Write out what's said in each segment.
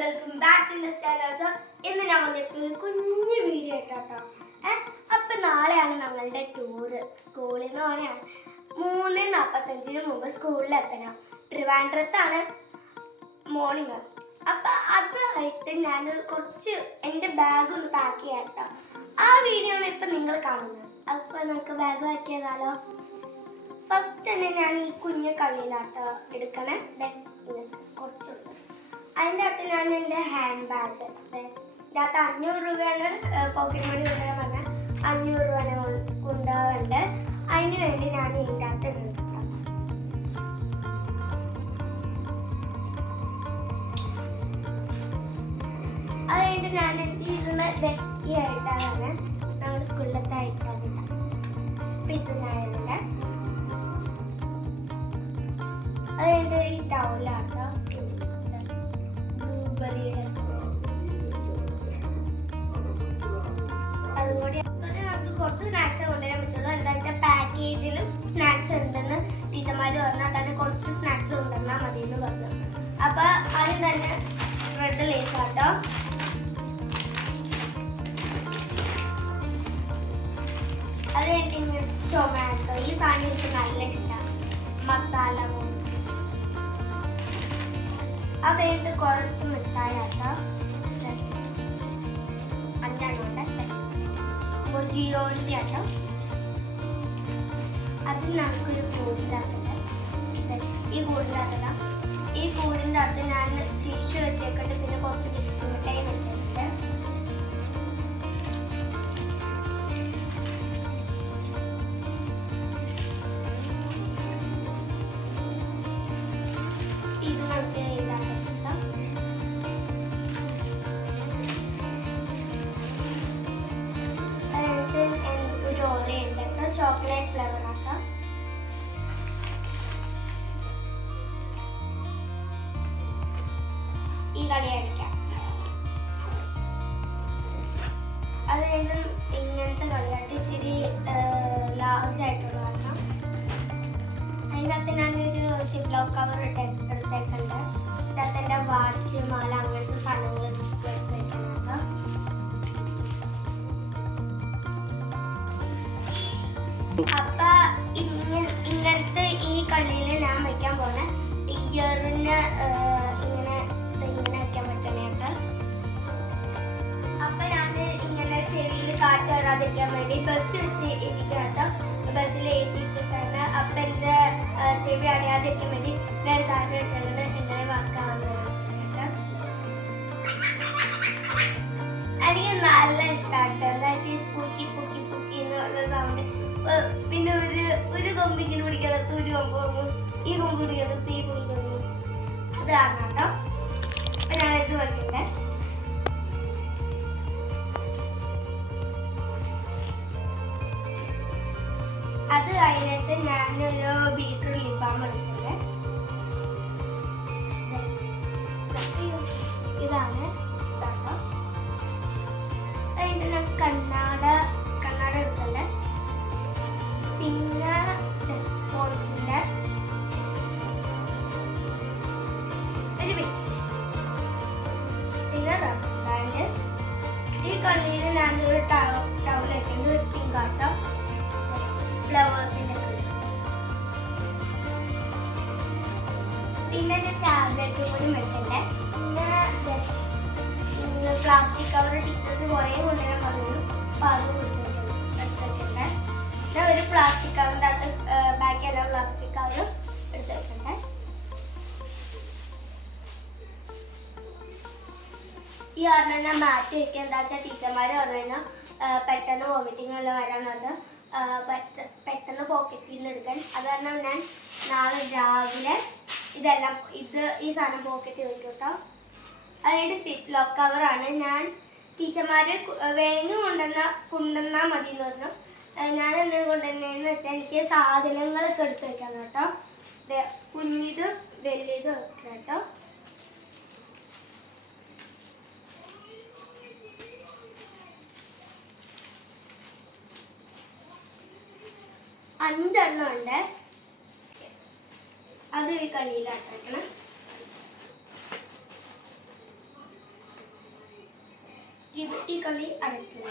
Welcome back to നെസ്റ്റാലോസോ ഇന്ന് ഞാൻ വന്നിരിക്കുന്ന ഒരു കുഞ്ഞു വീഡിയോ ഇട്ടാട്ടോ ഏഹ് അപ്പം നാളെയാണ് നമ്മളുടെ ടൂറ് സ്കൂളിൽ നിന്ന് പറഞ്ഞാൽ മൂന്ന് നാൽപ്പത്തഞ്ചിന് മുമ്പ് സ്കൂളിൽ എത്തണം. ട്രിവാൻഡ്രത്താണ് മോർണിംഗ് അപ്പം അതായിട്ട് ഞാൻ കുറച്ച് എന്റെ ബാഗ് ഒന്ന് പാക്ക് ചെയ്യാം കേട്ടോ ആ വീഡിയോ ആണ് ഇപ്പം നിങ്ങൾ കാണുന്നത്. അപ്പം നമുക്ക് ബാഗ് പാക്ക് ചെയ്താലോ? ഫസ്റ്റ് തന്നെ ഞാൻ ഈ കുഞ്ഞു കള്ളിയിലാട്ടോ എടുക്കണേ. കുറച്ചുണ്ട്. അതിന്റെ അകത്തിലാണ് എന്റെ ഹാൻഡ് ബാഗ് ഇതിന്റെ അകത്ത് അഞ്ഞൂറ് രൂപയാണ് പോക്കറ്റ് മണി കൊണ്ടുവരാൻ പറഞ്ഞാൽ അഞ്ഞൂറ് രൂപയാണ് കൊണ്ടുപോകുന്നുണ്ട് അതിന് വേണ്ടി ഞാൻ ഇതിന്റെ അകത്ത് അത് ഞാൻ ചെയ്യുന്ന ഈ ആയിട്ടാണ് നമ്മുടെ സ്കൂളിലത്തെ ആയിട്ടാണ് ഇത്. ഞാൻ ഈ ടൗലാട്ടോ കുറച്ച് സ്നാക്സ് കൊണ്ടുവരാൻ സ്നാക്സ് ഉണ്ടെന്ന് ടീച്ചർമാർ പറഞ്ഞു അതാണ് കുറച്ച് സ്നാക്സ് തന്നെ ടൊമാറ്റോ ഈ സാധനം എനിക്ക് നല്ല ഇഷ്ടമാണ് മസാല മുളക് കഴിഞ്ഞിട്ട് കുറച്ച് മിഠായി ആക്കാം അഞ്ചെണ്ണമുണ്ട് ബൊജിയോന്റെ ആട്ടോ അത് നമുക്കൊരു കൂടിനകത്തുണ്ട് ഈ കൂടിലാക്കണം ഈ കൂടിന്റെ അകത്ത് ഞാൻ ടിഷ്യൂ വെച്ചേക്കട്ട് പിന്നെ കുറച്ച് മിക്സ് മിഠായി വെച്ചിട്ടുണ്ട് കളി കളിക്കാം അത് കഴിഞ്ഞ് ഇങ്ങനത്തെ കളിയായിട്ട് ഇച്ചിരി ലാർജ് ആയിട്ടുള്ള കാരണം അതിനകത്ത് ഞാനൊരു സിപ്ലോ കവർ എടുത്തേക്കുണ്ട്. ഇതിനകത്ത് എന്റെ വാച്ച് മാല അങ്ങനത്തെ സാധനങ്ങൾ എടുത്തേക്കുന്നുണ്ട് അപ്പൊ ഇങ്ങനെ ഇങ്ങനത്തെ ഈ കളിയിൽ ഞാൻ വെക്കാൻ പോണ ഇയറിന് കാറ്റ് കയറാതിരിക്കാൻ വേണ്ടി ബസ് വെച്ച് ഇരിക്കാട്ടോ ബസ്സിൽ എ സി ഇട്ടിട്ടാണ് അപ്പൊ ചെവി അടയാതിരിക്കാൻ വേണ്ടി ഞാൻ സാധനം ഇട്ടിട്ട് ഇങ്ങനെ വാക്കാവുന്ന എനിക്ക് നല്ല ഇഷ്ടമാണ് പൂക്കി പൂക്കി പൂക്കി എന്നുള്ള സൗണ്ട് പിന്നെ ഒരു ഒരു കൊമ്പിങ്ങനെ പിടിക്കാത്ത ഒരു കൊമ്പ് തോന്നും ഈ കൊമ്പ് പിടിക്കാത്ത ഈ കൊമ്പ് തോന്നും അതാണ് കേട്ടോ. കഴിഞ്ഞിട്ട് ഞാനൊരു ബീറ്റർ ലിബാം എടുക്കണ്ടേ ഇതാണ്. കഴിഞ്ഞിട്ട് ഞാൻ കണ്ണാട കണ്ണാട എടുക്കണ്ടേ പിന്നെ സ്പോൺസിന്റെ ഒരു വെച്ച് പിന്നെ ബാൻഡ് ഈ കണ്ണിന് ഞാനൊരു ടവൽ ഒരു പിങ്കാട്ടോ ഫ്ലവേഴ്സിന്റെ പിന്നെ ഒരു ടാബ്ലറ്റ് കൂടി വെക്കണ്ടേ പിന്നെ പ്ലാസ്റ്റിക് കവർ ടീച്ചേഴ്സ് കുറേ കൊണ്ടുവരാൻ പറഞ്ഞു. അപ്പൊ അത് കൊടുത്തിട്ടുണ്ട്. പിന്നെ ഒരു പ്ലാസ്റ്റിക് കവറിന്റെ അകത്ത് ബാക്കി എല്ലാ പ്ലാസ്റ്റിക് കവറും എടുത്തിട്ടുണ്ട്. ഈ ഒരെണ്ണം മാറ്റി വെക്കുക എന്താ വെച്ചാൽ ടീച്ചർമാർ പറഞ്ഞു പെട്ടെന്ന് വോമിറ്റിംഗ് എല്ലാം പറഞ്ഞു പെട്ടെന്ന് പോക്കറ്റിൽ നിന്ന് എടുക്കാൻ. അത് കാരണം ഞാൻ നാളെ രാവിലെ ഇതെല്ലാം ഇത് ഈ സാധനം പോക്കറ്റിൽ വെക്കും കേട്ടോ അതായത് സിപ്പ് ലോക്ക് കവറാണ് ഞാൻ ടീച്ചർമാർ വേണമെങ്കിൽ കൊണ്ടുവന്ന കൊണ്ടുവന്നാൽ മതി എന്ന് പറഞ്ഞു ഞാൻ എന്തിനു കൊണ്ടുവന്നതെന്ന് വെച്ചാൽ എനിക്ക് സാധനങ്ങളൊക്കെ എടുത്ത് വെക്കാം കേട്ടോ കുഞ്ഞിത് വലിയത് വെക്കണം കേട്ടോ അഞ്ചെണ്ണം ഉണ്ട്. അത് ഇത് ഈ കളി അടയ്ക്കുക.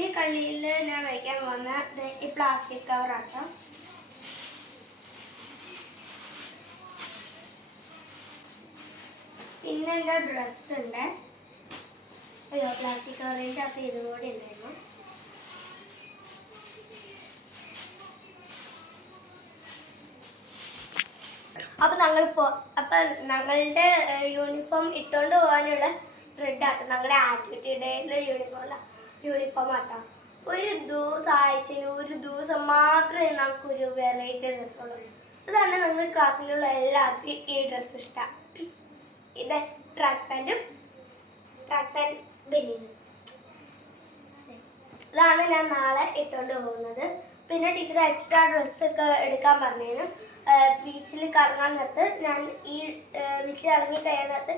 ഈ കള്ളിയിൽ ഞാൻ വയ്ക്കാൻ പോകുന്ന ഈ പ്ലാസ്റ്റിക് കവറാട്ടോ പിന്നെ എന്റെ ഡ്രസ്സ് ഉണ്ട്. അയ്യോ പ്ലാസ്റ്റിക് കവറിന്റെ അകത്ത് ഇതും കൂടി ഉണ്ടായിരുന്നു അപ്പൊ പോ അപ്പൊ ഞങ്ങളുടെ യൂണിഫോം ഇട്ടോണ്ട് പോകാനുള്ള റെഡ് ആട്ടോ. ഞങ്ങളുടെ ആക്ടിവിറ്റി ഡേയിലെ യൂണിഫോം യൂണിഫോം ആട്ടോ. ഒരു ദിവസം ആഴ്ചയിൽ ഒരു ദിവസം മാത്രമേ നമുക്ക് ഒരു വെറൈറ്റി ഡ്രസ് ഉള്ളൂ. അതാണ് ഞങ്ങൾ ക്ലാസ്സിലുള്ള എല്ലാവർക്കും ഈ ഡ്രസ്സ് ഇഷ്ടം. ഇത് ട്രാക്ക് പാന്റും ട്രാക്ക് പാന്റ് ബനിയനും ഇതാണ് ഞാൻ നാളെ ഇട്ടുകൊണ്ട് പോകുന്നത്. പിന്നെ ടീച്ചർ എക്സ്ട്രാ ഡ്രസ്സൊക്കെ എടുക്കാൻ പറഞ്ഞിരുന്നു ബീച്ചിൽ കറങ്ങാൻ നേരത്ത് ഞാൻ ഈ ബീച്ചിൽ ഇറങ്ങി കഴിയാൻ നേരത്ത്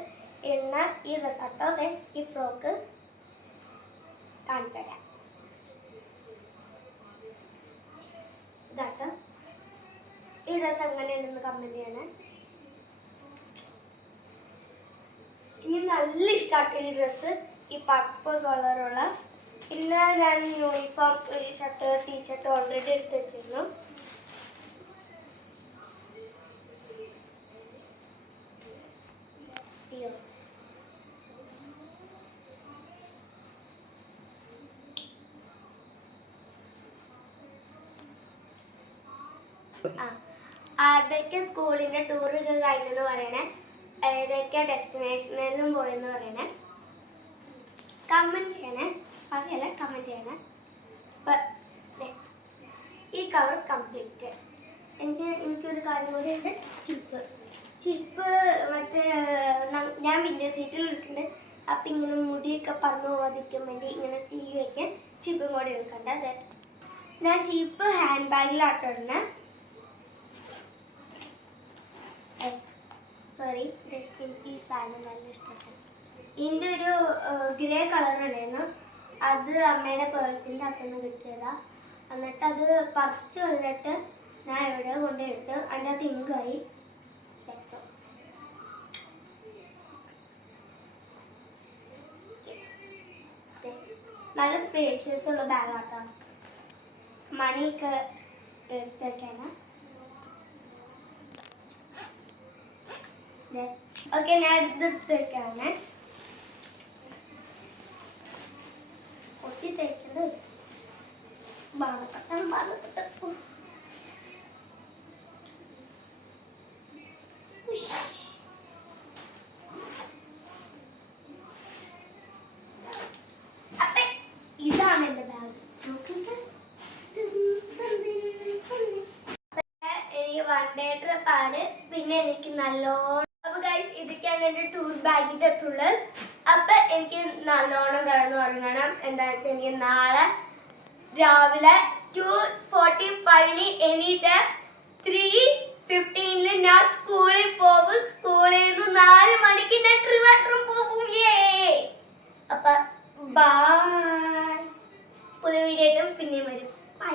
എണ്ണ ഈ റിസോർട്ടോ അതെ ഈ ഫ്രോക്ക് കാണിച്ചു തരാം. ഇതാട്ടോ. ഈ ഡ്രസ്സ് എങ്ങനെയുണ്ടെന്ന് കമന്റ് ചെയ്യണേ. ഇനി നല്ല ഇഷ്ടമാട്ടോ ഈ ഡ്രസ്സ് ഈ പർപ്പിൾ കളറുള്ള പിന്നെ ഞാൻ യൂണിഫോം ഒരു ഷർട്ട് ടീഷർട്ട് ഓൾറെഡി എടുത്ത് വെച്ചിരുന്നു അയ്യോ. ആ ആരുടെയൊക്കെ സ്കൂളിന്റെ ടൂർ ഒക്കെ കഴിഞ്ഞെന്ന് പറയണേ. ഏതൊക്കെ ഡെസ്റ്റിനേഷനിലും പോയെന്ന് പറയണേ. കമന്റ് ചെയ്യണേ. പറയല്ല കമന്റ് ചെയ്യണേ. ഈ കവർ കംപ്ലീറ്റ് എനിക്ക് എനിക്കൊരു കാര്യം കൂടി ഉണ്ട്. ചിപ്പ് ചിപ്പ് മറ്റേ ഞാൻ വിൻഡോ സീറ്റിൽ നിൽക്കുന്നുണ്ട് അപ്പം ഇങ്ങനെ മുടിയൊക്കെ പറന്നു പോകാതിരിക്കാൻ വേണ്ടി ഇങ്ങനെ ചീവി വയ്ക്കാൻ ചിപ്പും കൂടി എടുക്കണ്ട. അതെ ഞാൻ ചീപ്പ് ഹാൻഡ് ബാഗിലാട്ടോ സോറി ഈ സാധനം നല്ല ഇഷ്ടപ്പെട്ടു. ഇതിന്റെ ഒരു ഗ്രേ കളർ ഉണ്ടായിരുന്നു. അത് അമ്മയുടെ പേഴ്സിന്റെ അകത്തുനിന്ന് കിട്ടിയതാ. എന്നിട്ട് അത് പറിച്ച് കഴിഞ്ഞിട്ട് ഞാൻ എവിടെ കൊണ്ടുപോയിട്ട് അതിന്റെ അകത്ത് ഇങ്കായി വെച്ചു. നല്ല സ്പേഷ്യസ് ഉള്ള ബാഗാട്ടോ മണിയൊക്കെ എടുത്ത് ഓക്കെ ഞാൻ അടുത്തേക്കാണ് കൊത്തി തേക്കുന്നത് ബാണപ്പെട്ട അപ്പൊ ഇതാണ് എന്റെ ബാഗ് എനിക്ക് വൺ പിന്നെ എനിക്ക് നല്ലോണം ഞാൻ എന്റെ ടൂർ ബാഗിന്റെ തുള്ളൽ അപ്പൊ എനിക്ക് നല്ലോണം കിടന്ന് ഉറങ്ങണം എന്താ വെച്ചാൽ എനിക്ക് നാളെ രാവിലെ ടു ഫോർട്ടി ഫൈവിന് എണീറ്റ് ത്രീ ഫിഫ്റ്റീനിൽ ഞാൻ സ്കൂളിൽ പോകും. സ്കൂളിൽ നിന്ന് നാല് മണിക്ക് ഞാൻ ട്രിവാൻഡ്രം പോകും. അപ്പൊ ബായ് പുതിയ വീഡിയോ ആയിട്ടും പിന്നെയും വരും. ബൈ